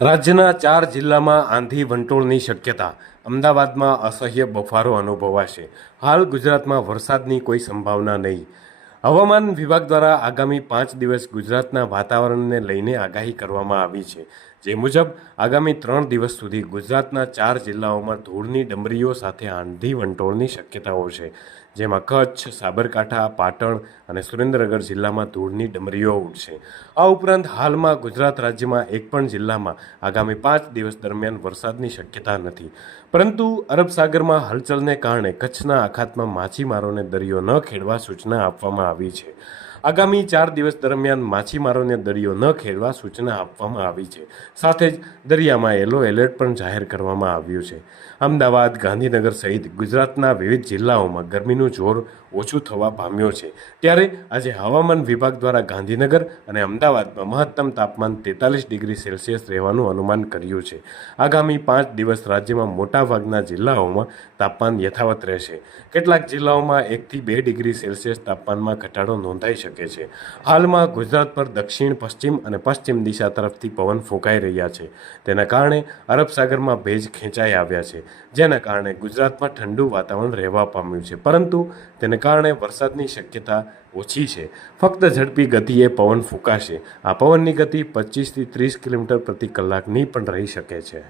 રાજ્યના 4 જિલ્લામાં આંધી વંટોળની શક્યતા. અમદાવાદમાં અસહ્ય બફારો અનુભવાશે. હાલ ગુજરાતમાં વરસાદની કોઈ સંભાવના નહીં. હવામાન વિભાગ દ્વારા આગામી 5 દિવસ ગુજરાતના વાતાવરણને લઈને આગાહી કરવામાં આવી છે. જે મુજબ આગામી 3 દિવસ સુધી ગુજરાતના 4 જિલ્લાઓમાં ધૂળની ડમરીઓ સાથે આંધી વંટોળની શક્યતાઓ છે. જેમાં કચ્છ, સાબરકાંઠા, પાટણ અને સુરેન્દ્રનગર જિલ્લામાં ધૂળની ડમરીઓ ઉડશે. આ ઉપરાંત હાલમાં ગુજરાત રાજ્યમાં એક પણ જિલ્લામાં આગામી 5 દિવસ દરમિયાન વરસાદની શક્યતા નથી. પરંતુ અરબ સાગરમાં હલચલને કારણે કચ્છના અખાતમાં માછીમારોને દરિયો ન ખેડવા સૂચના આપવામાં આવી છે. આગામી 4 દિવસ દરમિયાન માછીમારોને દરિયો ન ખેડવા સૂચના આપવામાં આવી છે. સાથે જ દરિયામાં યલો એલર્ટ પણ જાહેર કરવામાં આવ્યું છે. અમદાવાદ, ગાંધીનગર સહિત ગુજરાતના વિવિધ જિલ્લાઓમાં ગરમીનું જોર ઓછું થવા પામ્યું છે. ત્યારે આજે હવામાન વિભાગ દ્વારા ગાંધીનગર અને અમદાવાદમાં મહત્તમ તાપમાન 43 ડિગ્રી સેલ્સિયસ રહેવાનું અનુમાન કર્યું છે. આગામી 5 દિવસ રાજ્યમાં મોટાભાગના જિલ્લાઓમાં તાપમાન યથાવત રહેશે. કેટલાક જિલ્લાઓમાં 1 થી 2 ડિગ્રી સેલ્સિયસ તાપમાનમાં ઘટાડો નોંધાઈ શકે છે. હાલમાં ગુજરાત પર દક્ષિણ, પશ્ચિમ અને પશ્ચિમ દિશા તરફથી પવન ફૂંકાઈ રહ્યા છે. તેના કારણે અરબ સાગરમાં ભેજ ખેંચાઈ આવ્યા છે, જેના કારણે ગુજરાતમાં ઠંડુ વાતાવરણ રહેવા પામ્યું છે. પરંતુ તેને કારણે વરસાદની શક્યતા ઓછી છે. ફક્ત ઝડપી ગતિએ પવન ફૂંકાશે. આ પવનની ગતિ 25 થી 30 કિલોમીટર પ્રતિ કલાકની પણ રહી શકે છે.